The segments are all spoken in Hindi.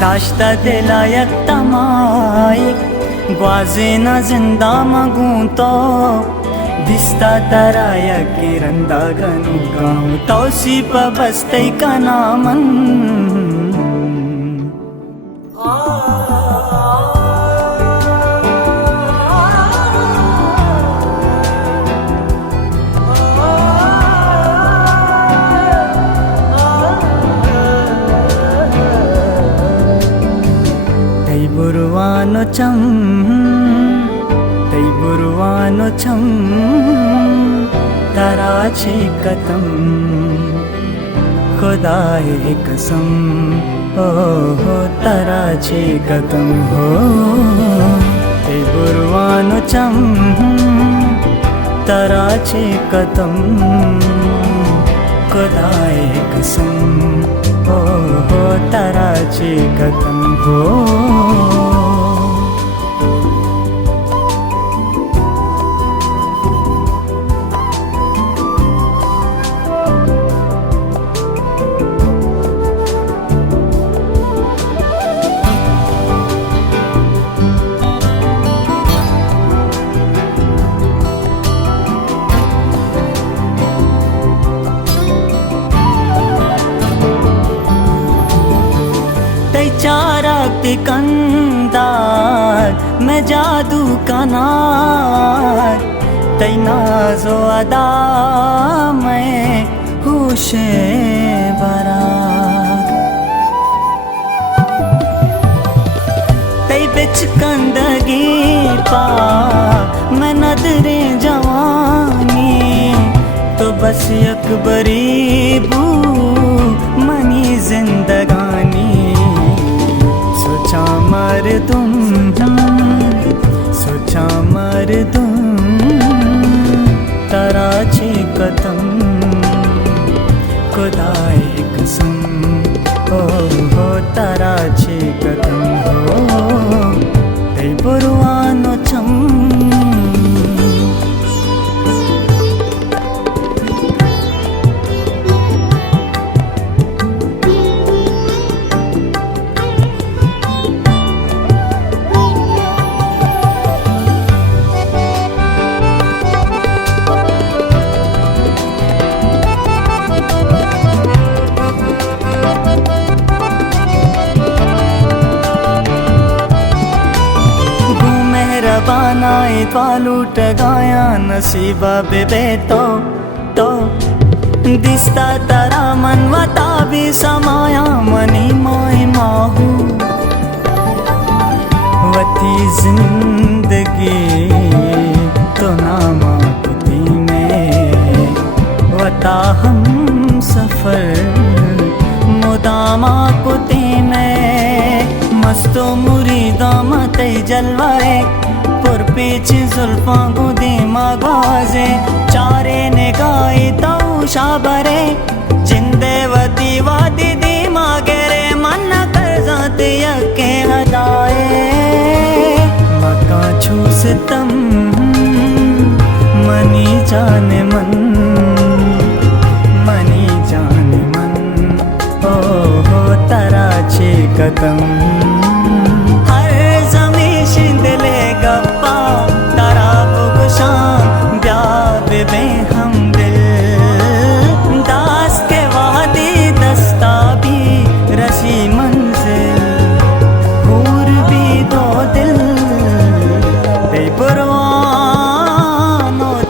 दाश्ता दिलायक तमाई ग्वाजे न जिंदा मगू तो दिस्ता तराया के रंदा गनु गाऊं तौसी प बस्ते का नामन बुरुवानो चम तराचे कदम खुदाए कसम हो तराचे कदम हो बुरुवानो चम तराचे कदम खुदाए कसम हो तराचे कदम हो चारा कंदार मैं जादू का नार तै नाज़ो अदा मैं होशे बरा तै बिच कंदगी पा मैं नदरे जवानी तो बस अकबरी बू मनी जिंदगानी सोचा मर तुम तराचे कदम खुदाए कसम हो तराचे कदम हो ते बुरुवानो चम बनाए लूट गाया नसीबा बेबे तो दिस्ता तरा मनवता भी समाया मनी माई माहू वती जिंदगी तो नामा कुती में वता हम सफर मुदामा कुती में मस्तो मुरीदा मत जलवाए पुर पीछ जुल्फा गुदी मगाजे चारे ने गाई तो शाबरे जिंदेवती वादी दी मागेरे मन कर जाते यके हदाए मका छूस तम मनी जाने मन हो तराचे कदम हम दिल दास के वादी दस्ता भी रसी मंजिल हूर भी दो दिल बेपरवानो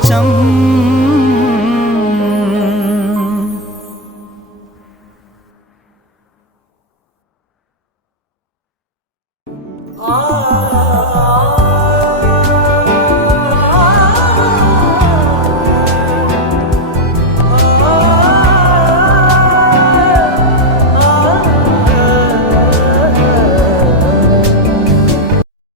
चम